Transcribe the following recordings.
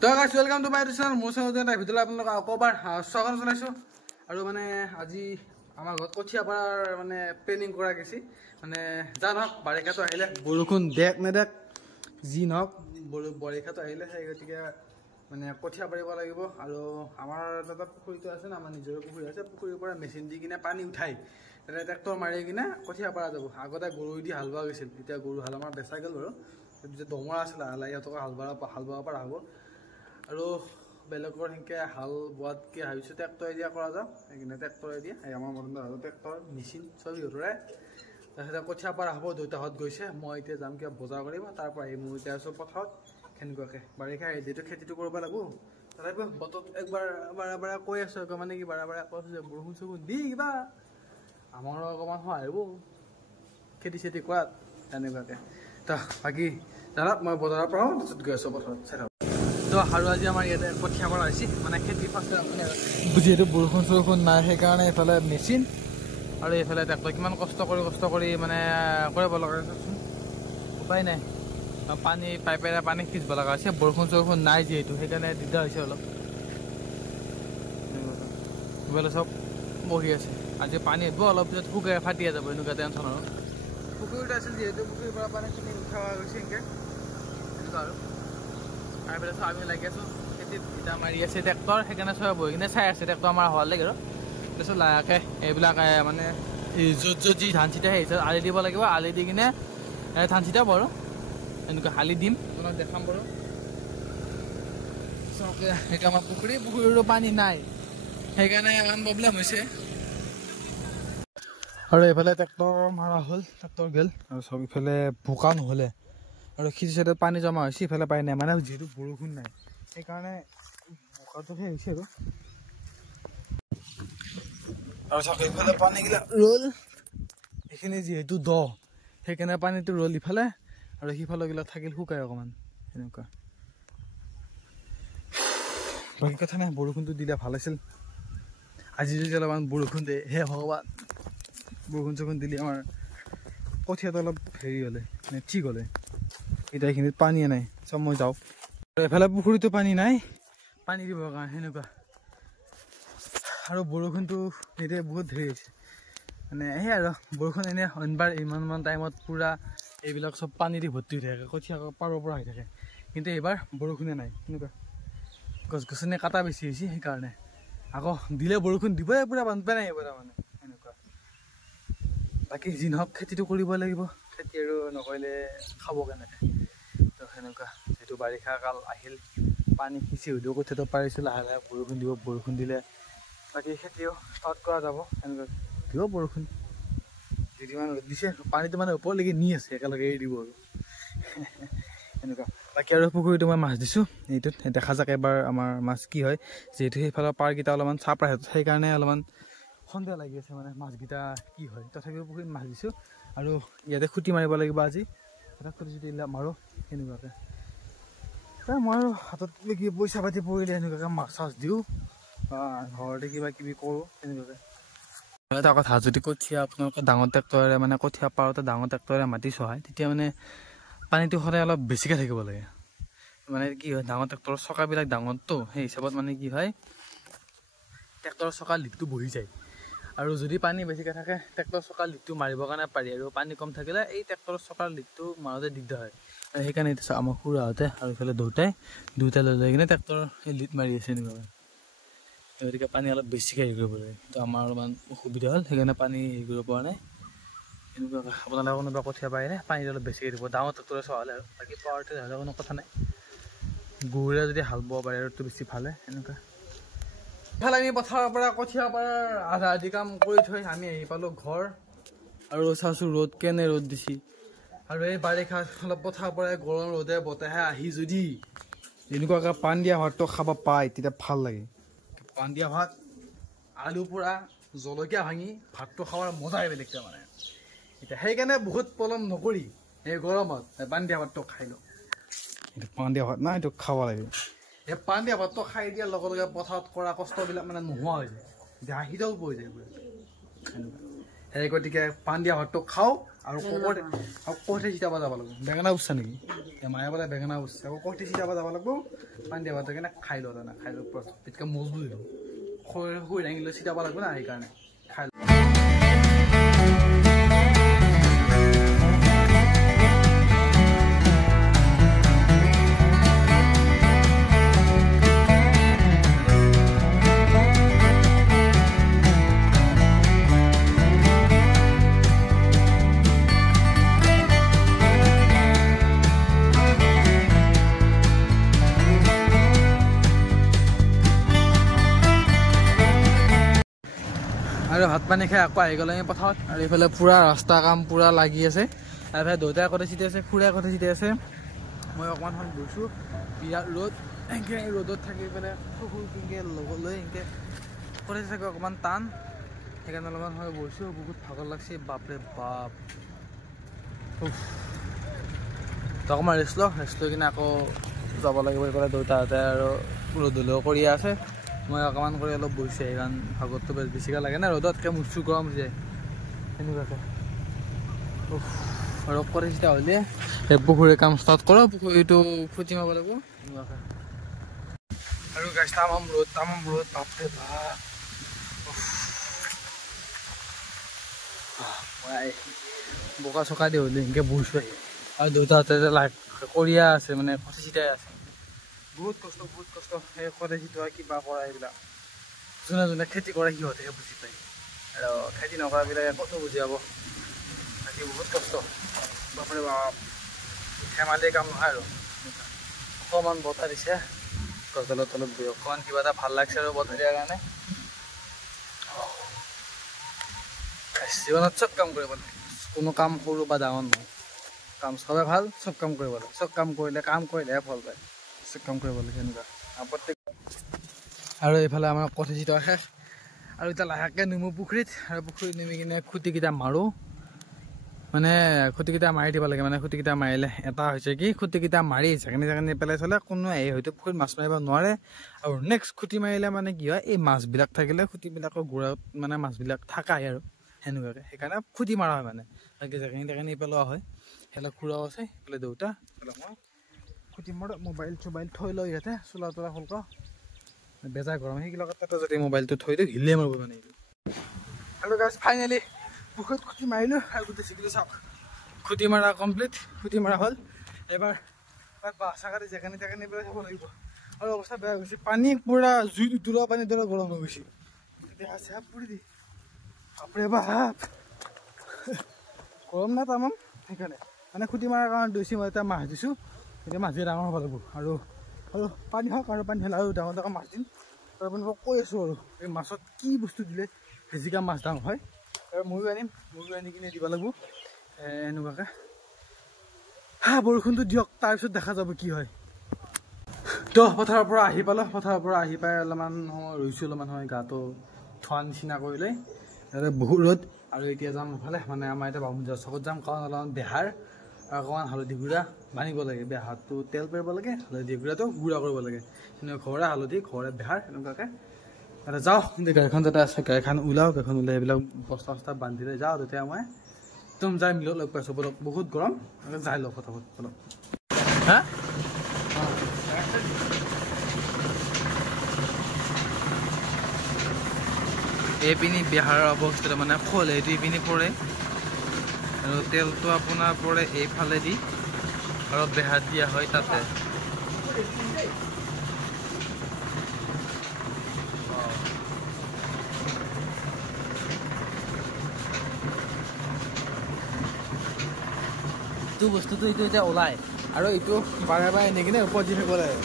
তো guys welcome to my channel মোৰ চেনেলত এটা ভিডিঅ' আপোনালোকক আকৌ এবাৰ স্বাগতম জনাইছোঁ আৰু মানে আজি আমাৰ ঘৰত কঠীয়া পৰাৰ মানে প্লেনিং কৰা গৈছে মানে যা নহওক বাৰিষাটো আহিলে বৰষুণ দেখ নেদেখ যি নহওক বাৰিষাটো আহিলে সেই গতিকে মানে কঠীয়া পাৰিব লাগিব আৰু আমাৰ তাত পুখুৰীটো আছে না আমাৰ নিজৰ পুখুৰী আছে পুখুৰীৰ পৰা মেচিন দি কিনে পানী উঠাই তাতে ট্ৰেক্টৰ মাৰি কিনে কঠীয়া পৰা যাব আগতে গৰু দি হাল বোৱা গৈছিল এতিয়া গৰু হাল আমাৰ বেচা গ'ল বাৰু যে দমৰা আছিলে ইহঁতক হাল বোৱা পৰা হ'ব আৰু বেলেগৰ সেনেকৈ হাল বোৱাতকৈ ভাবিছোঁ ট্ৰেক্টৰে দিয়া কৰা যাওঁ সেইকাৰণে ট্ৰেক্টৰে দিয়ে আমাৰ মনত আৰু ট্ৰেক্টৰ মেচিন চব সিহঁতৰে তাৰপিছতে কঠীয়া পৰা হ'ব দেউতাহঁত গৈছে মই এতিয়া যাম কিবা বজাৰ কৰিব তাৰ পৰা আহি মোৰ এতিয়া আছোঁ পথাৰত সেনেকুৱাকৈ বাৰিষা যিহেতু খেতিটো কৰিব লাগিব তথাপিও বতৰত একবাৰ বাৰে কৈ আছোঁ আকৌ মানে কি বাৰে কৈছোঁ যে বৰষুণ চৰষুণ দি কিবা আমাৰো অকণমান সহায় হ'ব খেতি চেতি কৰাত তেনেকুৱাকৈ তো বাকী জানক মই বজাৰৰ পৰাও তাৰপিছত গৈ আছোঁ পথাৰত চাই থাকক তো আৰু আজি আমাৰ ইয়াতে কঠীয়া কৰা হৈছে মানে খেতি ফাৰ্ষ্ট যিহেতু বৰষুণ চৰষুণ নাই সেইকাৰণে এইফালে মেচিন আৰু এইফালে ট্ৰেক্টৰ কিমান কষ্ট কৰি মানে কৰিব লগা হৈছেচোন উপায় নাই পানী পাইপেৰে পানী সিঁচিব লগা হৈছে বৰষুণ চৰষুণ নাই যিহেতু সেইকাৰণে দিগদাৰ হৈছে অলপ এইফালে চব বহি আছে আজি পানী আহিব অলপ পিছত শুকাই ফাটিয়ে যাব এনেকুৱা টেনশ্যন আৰু পুখুৰীটো আছিল যিহেতু পুখুৰীৰ পৰা পানীখিনি উঠা গৈছে এনেকৈ এনেকুৱা আৰু এইফালে চব আমি লাগি আছোঁ খেতিত ইটা মাৰি আছে ট্ৰেক্টৰ সেইকাৰণে চবে বহি কিনে চাই আছে ট্ৰেক্টৰ আমাৰ হোৱাৰ লাগে আৰু তাৰপিছত লাহেকৈ এইবিলাক মানে য'ত যি ধান চিটা সেই আলি দিব লাগিব আলি দি কিনে ধান চিটাব আৰু এনেকুৱা হালি দিম আপোনাক দেখাম বাৰু চবকে সেইটো আমাৰ পুখুৰীৰো পানী নাই সেইকাৰণে ইমান প্ৰব্লেম হৈছে আৰু এইফালে ট্ৰেক্টৰ মাৰা হ'ল ট্ৰেক্টৰ গ'ল আৰু চব ইফালে বোকা নহ'লে আৰু সিটো চাইডত পানী জমা হৈছে ইফালে পাই নাই মানে যিহেতু বৰষুণ নাই সেইকাৰণে বোকাটো সেই হৈছে আৰু চাওক ইফালে পানীবিলাক ৰ'ল এইখিনি যিহেতু দ সেইকাৰণে পানীটো ৰ'ল ইফালে আৰু সিফালৰবিলাক থাকিল শুকাই অকণমান সেনেকুৱা বাকী কথা নাই বৰষুণটো দিলে ভাল আছিল আজি যদি অলপমান বৰষুণ দিয়ে হে ভগৱান বৰষুণ চৰষুণ দিলে আমাৰ কঠীয়াটো অলপ হেৰি হ'লে মানে ঠিক হ'লে এতিয়া এইখিনিত পানীয়ে নাই চব মই যাওঁ এফালে পুখুৰীটো পানী নাই পানী দিবৰ কাৰণে সেনেকুৱা আৰু বৰষুণটো এতিয়া বহুত হেৰি হৈছে মানে সেই আৰু বৰষুণ এনেই অইনবাৰ ইমান টাইমত পূৰা এইবিলাক চব পানী দি ভৰ্তি হৈ থাকে কঠীয়া পাৰৰ পৰা হৈ থাকে কিন্তু এইবাৰ বৰষুণে নাই সেনেকুৱা গছ গছনি কাটা বেছি হৈছে সেইকাৰণে আকৌ দিলে বৰষুণ দিবই পূৰা বানপানী আহিব তাৰমানে সেনেকুৱা বাকী যি নহওক খেতিটো কৰিব লাগিব খেতি আৰু নকৰিলে খাব কেনেকৈ তো সেনেকুৱা যিহেতু বাৰিষা কাল আহিল পানী সিঁচি হ'লেও কঠীয়াটো পাৰিছোঁ লাহে লাহে বৰষুণ দিব বৰষুণ দিলে বাকী খেতিও ষ্টাৰ্ট কৰা যাব সেনেকুৱা দিব বৰষুণ যিমান দিছে পানীটো মানে ওপৰলৈকে নি আছে একেলগে এৰি দিব আৰু এনেকুৱা বাকী আৰু পুখুৰীটো মই মাছ দিছোঁ এইটোত দেখা যাক এবাৰ আমাৰ মাছ কি হয় যিহেতু সেইফালৰ পাৰকেইটা অলপমান চাপ ৰাখে সেইকাৰণে অলপমান সন্দেহ লাগি আছে মানে মাছকেইটা কি হয় তথাপিও পুখুৰীত মাছ দিছোঁ আৰু ইয়াতে খুটি মাৰিব লাগিব আজি এটা খুটি যদি মাৰোঁ সেনেকুৱাকৈ মই আৰু হাতত কি পইচা পাতি পৰিলে সেনেকুৱাকৈ মাছ চাছ দিওঁ ঘৰতে কিবা কিবি কৰোঁ সেনেকুৱাকৈ এটা কথা যদি কঠীয়া আপোনালোকে ডাঙৰ ট্ৰেক্টৰেৰে মানে কঠীয়া পাৰোঁতে ডাঙৰ ট্ৰেক্টৰেৰে মাটি চহায় তেতিয়া মানে পানীটো সদায় অলপ বেছিকৈ থাকিব লাগে মানে কি হয় ডাঙৰ ট্ৰেক্টৰৰ চকাবিলাক ডাঙৰটো সেই হিচাপত মানে কি হয় ট্ৰেক্টৰৰ চকাৰ লিকটো বহি যায় আৰু যদি পানী বেছিকৈ থাকে ট্ৰেক্টৰৰ চকাৰ লিকটো মাৰিবৰ কাৰণে পাৰি আৰু পানী কম থাকিলে এই ট্ৰেক্টৰৰ চকাৰ লিকটো মাৰোঁতে দিগদাৰ হয় সেইকাৰণে এতিয়া আমাৰ খুৰাহঁতে আৰু ইফালে দুয়োটাই লৈ কিনে ট্ৰেক্টৰৰ সেই লিক মাৰি আছে এনেকুৱা গতিকে পানী অলপ বেছিকৈ হেৰি কৰিব লাগে তো আমাৰ অলপমান অসুবিধা হ'ল সেইকাৰণে পানী হেৰি কৰিব পৰা নাই এনেকুৱাকৈ আপোনালোকে কোনোবা কঠীয়া পাৰিলে পানীটো অলপ বেছিকৈ দিব ডাঙৰ ট্ৰেক্টৰে চহালে আৰু বাকী পাৱাৰটো হ'লে কোনো কথা নাই গৰুৰে যদি হাল বাব পাৰে আৰু বেছি ভালে এনেকুৱা ইফালে আমি পথাৰৰ পৰা কঠীয়া পৰাৰ আধা আধি কাম কৰি থৈ আমি আহি পালোঁ ঘৰ আৰু চাইছোঁ ৰ'দ কেনে ৰ'দ দিছে আৰু এই বাৰিষাত অলপ পথাৰৰ পৰাই গৰম ৰ'দে বতাহে আহি যদি এনেকুৱাকৈ পাণ দিয়া ভাতটো খাব পায় তেতিয়া ভাল লাগে পাণ দিয়া ভাত আলু পোৰা জলকীয়া ভাঙি ভাতটো খোৱাৰ মজাই বেলেগ তাৰমানে এতিয়া সেইকাৰণে বহুত পলম নকৰি এই গৰমত পাণ দিয়া ভাতটো খাই লওঁ এইটো পাণ দিয়া ভাত নাই এইটো খাব লাগে এই পাণ দিয়া ভাতটো খাই দিয়াৰ লগে লগে পথাৰত কৰা কষ্টবিলাক মানে নোহোৱা হৈ যায় দেহা শীতল পৰি যায় সেই গতিকে পাণ দিয়া ভাতটো খাওঁ আৰু কঠে চিটাব যাব লাগিব বেঙেনা উঠছা নেকি মায়ে বোলে বেঙেনা উঠছে আকৌ কঠে চিটাব যাব লাগিব পানী দিয়া ভাত কিনে খাই লওঁ না খাই লওঁ তেতিয়া মজবুত শুই দাঙিলে চিটাব লাগিব না সেইকাৰণে খাই আৰু ভাত পানী খাই আকৌ আহি গ'লে আমি পথাৰত আৰু এইফালে পুৰা ৰাস্তা কাম পুৰা লাগি আছে আৰু এইফালে দেউতাই কঠে চিটি আছে খুৰাই কঠে চিটি আছে মই অকণমান গৈছোঁ বিৰাট ৰ'দ এনেকৈ ৰ'দত থাকি পেলাই সৰু এনেকৈ লগত লৈ এনেকৈ কঠে চাগে অকণমান টান সেইকাৰণে অলপমান হয় বহিছোঁ বহুত ভাগৰ লাগছে বাপৰে বাপ অকণমান ৰেষ্ট লৈ কিনে আকৌ যাব লাগিব এইফালে দেউতাহঁতে আৰু ৰ'দলৈও কৰি আছে মই অকণমান কৰি অলপ বহিছোঁ সেইকাৰণ ভাগৰটো বেছিকৈ লাগে না ৰ'দতকৈ মুচু গৰম হৈ যায় সেনেকুৱাকৈ আৰু কৰি চিটা হ'লে সেই পুখুৰীৰ কাম ষ্টাৰ্ট কৰোঁ পুখুৰীটো খুটি মাৰিব লাগিব সেনেকুৱাকৈ আৰু গাছ তামাম ৰ'দ বাপৰে বাপ মই বোকা চকা দি হ'লে এনেকৈ বহিছোঁ আহি আৰু দেউতাহঁতে কৰিয়া আছে মানে কঠি চিটাই আছে বহুত কষ্ট সেই কঠে চিটোৱা কিবা কৰা এইবিলাক যোনে খেতি কৰে সিহঁতেহে বুজি পায় আৰু খেতি নকৰাবিলাকে ক'ত বুজি পাব বাকী বহুত কষ্ট বাপৰে বাপ ধেমালি কাম নহয় আৰু অকণমান বতাহ দিছে গছডালৰ তলত বহি অকণমান কিবা এটা ভাল লাগছে আৰু বতাহ দিয়াৰ কাৰণে জীৱনত চব কাম কৰিব লাগে কোনো কাম সৰু বা ডাঙৰ নহয় কাম চবে ভাল চব কাম কৰিব লাগে চব কাম কৰিলেহে ফল পায় চব কাম কৰিব লাগে সেনেকুৱা প্ৰত্যেক আৰু এইফালে আমাৰ কঠি চিটোৱা শেষ আৰু এতিয়া লাহেকৈ নেমু পুখুৰীত আৰু পুখুৰীত নেমি কিনে খুটিকেইটা মাৰোঁ মানে খুটিকেইটা মাৰি দিব লাগে মানে খুটিকেইটা মাৰিলে এটা হৈছে কি খুটিকেইটা মাৰি জাগানি পেলাই চলে কোনো হয়তো পুখুৰীত মাছ মাৰিব নোৱাৰে আৰু নেক্সট খুটি মাৰিলে মানে কি হয় এই মাছবিলাক থাকিলে খুটিবিলাকৰ গোড়াত মানে মাছবিলাক থাকায় আৰু সেনেকুৱাকৈ সেইকাৰণে খুটি মৰা হয় মানে বাকী জাগানি পেলোৱা হয় সেইবিলাক খুৰাও আছে সেইফালে দেউতা সেইফালে মই খুটি মাৰোঁ মোবাইল চোবাইল থৈ লওঁ ইয়াতে চোলা তোলা শুল্ক বেজাৰ গৰম সেইবিলাকত তাতে যদি মোবাইলটো থৈ দিওঁ হিলে মাৰিব মানে আৰু গাছ ফাইনেলি পুখুৰীত খুটি মাৰিলোঁ আৰু গোটেই চিকিলো চাওক খুটি মাৰা কমপ্লিট খুটি মাৰা হ'ল এবাৰ বাঁহ চাকাতে জেগানি পেলাই চাব লাগিব আৰু অৱস্থা বেয়া গৈছে পানী পুৰা জুইত উতলোৱা পানীৰ দৰে গৰম হৈ গৈছে দেহা চেহা পুৰি দি বাপৰে বাপ গৰম না তামাম সেইকাৰণে মানে খুটি মাৰাৰ কাৰণে দৈছি মই এতিয়া মাছ দিছোঁ এতিয়া মাছ দিয়ে ডাঙৰ হ'ব লাগিব আৰু পানী হওক আৰু পানী হ'লে আৰু ডাঙৰ মাছ দিম আৰু আপোনালোকক কৈ আছোঁ আৰু এই মাছত কি বস্তু দিলে ভেজিকা মাছ ডাঙৰ হয় আৰু ময়ো আনি কিনে দিব লাগিব এনেকুৱাকৈ বৰষুণটো দিয়ক তাৰপিছত দেখা যাব কি হয় তো পথাৰৰ পৰা আহি পালোঁ পথাৰৰ পৰা আহি পাই অলপমান সময় ৰৈছোঁ অলপমান সময় গাটো থোৱা নিচিনা কৰি লৈ ইয়াতে বহুত ৰ'দ আৰু এতিয়া যাম ইফালে মানে আমাৰ এতিয়া বামুণজাৰ চকত যাম কাৰণ অলপমান বেহাৰ আৰু অকণমান হালধি গুড়া বান্ধিব লাগে বেহাৰটো তেল পেৰিব লাগে হালধি গুড়াটো গুড়া কৰিব লাগে সেনেকুৱা ঘৰে হালধি ঘৰে বেহাৰ এনেকুৱাকৈ তাতে যাওঁ কিন্তু গাড়ীখন যাতে আছে গাড়ীখন ওলাওঁ গাড়ীখন ওলাই সেইবিলাক বস্তা বান্ধিলে যাওঁ তেতিয়া মই একদম যাই মিলত লগ পাইছোঁ বলক বহুত গৰম যাই লওঁ ফটাফট বলক হা এইপিনি বেহাৰৰ অৱস্থিত মানে খোলেদি এইপিনি পৰে আৰু তেলটো আপোনাৰ পৰে এইফালেদি আৰু বেহাৰ দিয়া হয় তাতে বস্তুটো এইটো এতিয়া ওলায় আৰু এইটো বাৰে বাৰে এনে কিনে ওপৰত দি থাকিব লাগে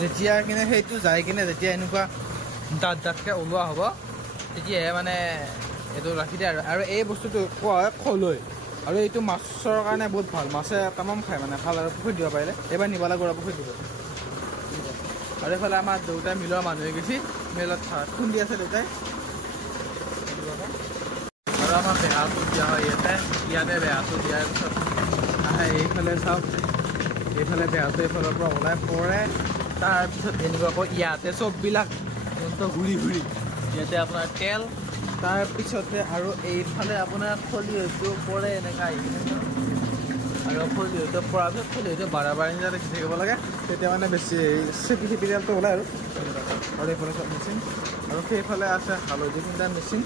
যেতিয়া কিনে সেইটো যাই কিনে যেতিয়া এনেকুৱা ডাঠকৈ ওলোৱা হ'ব তেতিয়াহে মানে এইটো ৰাখি দিয়ে আৰু এই বস্তুটো কোৱা হয় খোলৈ আৰু এইটো মাছৰ কাৰণে বহুত ভাল মাছে তামাম খায় মানে ভাল আৰু পুখুৰীত দিব পাৰিলে এবাৰ নিব লাগে পুখুৰীত দিব আৰু এইফালে আমাৰ দেউতাই মিলৰ মানুহে গৈছে মিলত খুন্দি আছে দেউতাই আৰু আমাৰ বেহাটো দিয়া হয় ইয়াতে বেহাটো দিয়াৰ পিছত আহে এইফালে চাওক এইফালে বেহাটো এইফালৰ পৰা ওলাই পৰে তাৰপিছত এনেকুৱাকৈ ইয়াতে চববিলাক ঘূৰি ইয়াতে আপোনাৰ তেল তাৰপিছতে আৰু এইফালে আপোনাৰ খলিহৈটো পৰে এনেকৈ আহি আৰু খলিহৈটো পৰাৰ পিছত খলিহৈটো বাৰ ইঞ্চি দেখি থাকিব লাগে তেতিয়া মানে বেছি চেপি চেপি তেলটো ওলায় আৰু এইফালে চব মেচিন আৰু সেইফালে আছে হালধি খুন্দা মেচিন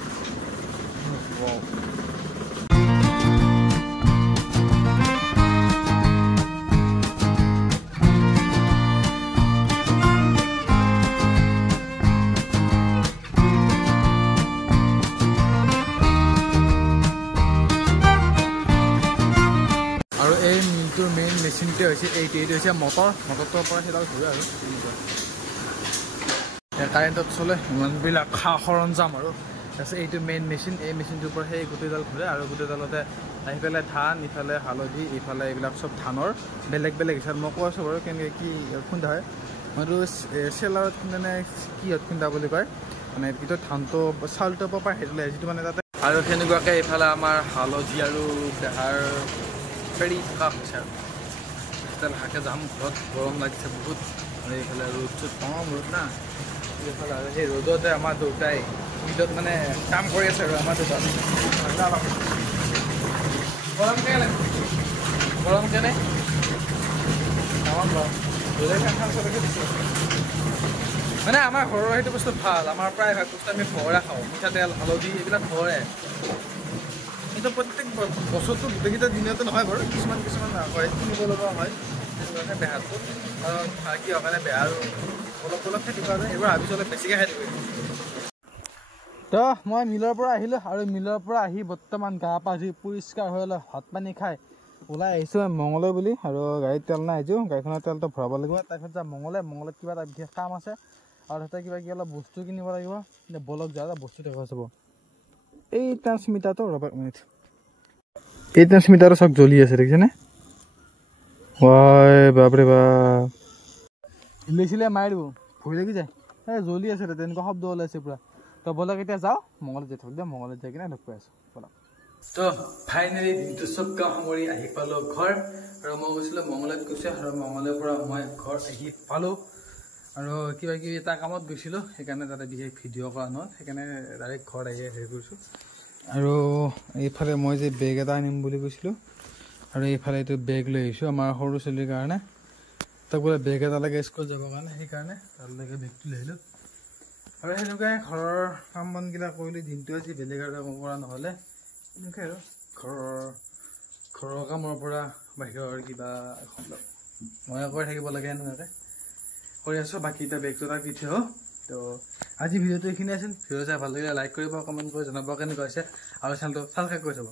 মেইন মেচিনটো হৈছে এইটো হৈছে মটৰটোৰ পৰা সেইডাল ঘূৰে আৰু কাৰেণ্টত চলে ইমানবিলাক সা সৰঞ্জাম আৰু তাৰপিছত এইটো মেইন মেচিন এই মেচিনটোৰ পৰা সেই গোটেইডাল ঘূৰে আৰু গোটেইডালতে আহি পেলাই ধান ইফালে হালধি ইফালে এইবিলাক চব ধানৰ বেলেগ বেলেগ হিচাপত মই কৈ আছোঁ বাৰু কেনেকৈ কি খুন্দা হয় মইতো চেলাৰত খুন্দা নে কিহত খুন্দা বুলি কয় মানে যিটো ধানটো চাউলটোৰ পৰা সেইটো লৈ যিটো মানে তাতে আৰু সেনেকুৱাকৈ এইফালে আমাৰ হালধি আৰু বেহাৰ পেৰি থকা হৈছে আৰু লাহেকৈ যাম ঘৰত গৰম লাগিছে বহুত আৰু এইফালে ৰ'দ চ'দ কম ৰ'দ না এইফালে আৰু সেই ৰ'দতে আমাৰ দেউতাই মিলত মানে কাম কৰি আছে আৰু আমাৰ দেউতা গৰম কেনে লাগে গৰম কেনে মানে আমাৰ ঘৰৰ সেইটো বস্তু ভাল আমাৰ প্ৰায়ভাগ বস্তু আমি ঘৰৰে খাওঁ মিঠাতেল হালধি এইবিলাক ঘৰৰে কিন্তু প্ৰত্যেক বছৰটো গোটেইকেইটা দিনতে নহয় বাৰু কিছুমান হয় কিনিব লগা হয় সেইটো বেহাৰটো কাৰণ কিহৰ কাৰণে বেহাৰ অলপ খেতি কৰা যায় এইবাৰ ভাবিছোঁ অলপ বেছিকৈ খেতি কৰিম তো মই মিলৰ পৰা আহিলোঁ আৰু মিলৰ পৰা আহি বৰ্তমান গা পা ধুই পৰিষ্কাৰ হৈ অলপ ভাত পানী খাই ওলাই আহিছোঁ মঙলদৈ বুলি আৰু গাড়ীত তেল নাই আহিছোঁ গাড়ীখনৰ তেলটো ভৰাব লাগিব তাৰপিছত যাম মঙলদৈত কিবা এটা বিশেষ কাম আছে আৰু তাতে কিবা অলপ বস্তু কিনিব লাগিব বলক যা বস্তু দেখা চাব এই ট্ৰান্সমিটাৰটো ৰ'বা মিনিট এই ট্ৰান্সমিটাৰটো চব জ্বলি আছে দেখিছেনে বাপৰে বাপ লৈছিলে মাৰি দিব ভয় লাগি যায় এই জ্বলি আছে তেনেকুৱা শব্দ ওলাইছে পূৰা তো বলক এতিয়া যাওঁ মঙলদৈত যাই থাকোঁ মঙলদৈত যাই কিনে লগ পাই আছোঁ বলক তো ফাইনেলি দিনটো চব কাম সামৰি আহি পালোঁ ঘৰ আৰু মই গৈছিলোঁ মঙলদৈত গৈছোঁ আৰু মঙলদৈৰ পৰা মই ঘৰ আহি পালোঁ আৰু কিবা কিবি এটা কামত গৈছিলোঁ সেইকাৰণে তাতে বিশেষ ভিডিঅ' কৰা নহ'ল সেইকাৰণে ডাইৰেক্ট ঘৰত আহি হেৰি কৰিছোঁ আৰু এইফালে মই যে বেগ এটা আনিম বুলি কৈছিলোঁ আৰু এইফালে এইটো বেগ লৈ আহিছোঁ আমাৰ সৰু ছোৱালীৰ কাৰণে তাক বোলে বেগ এটা লাগে স্কুল যাবৰ কাৰণে সেইকাৰণে তালৈকে বেগটো লৈ আহিলোঁ আৰু সেনেকুৱাই ঘৰৰ কাম বনবিলাক কৰিলোঁ দিনটো আজি বেলেগ আৰু কাম কৰা নহ'লে এনেকৈ আৰু ঘৰৰ কামৰ পৰা বাহিৰৰ কিবা এখন মই কৰি থাকিব লাগে এনেকুৱাকৈ কৰি আছোঁ বাকী এতিয়া বেগটো তাক দি থৈ তো আজি ভিডিঅ'টো এইখিনি আছিল ভিডিঅ' চাই ভাল লাগিলে লাইক কৰিব কমেণ্ট কৰি জনাব কেনেকুৱা হৈছে আৰু চেনেলটো ছাবস্ক্ৰাইব কৰি থ'ব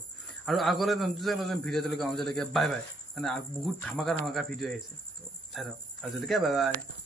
আৰু আগলৈ নতুন ভিডিঅ'টোলৈকে আজিলৈকে বাই বাই মানে বহুত ধামাকা ভিডিঅ' আহিছে তো চাই থাকক আজিলৈকে বাই বাই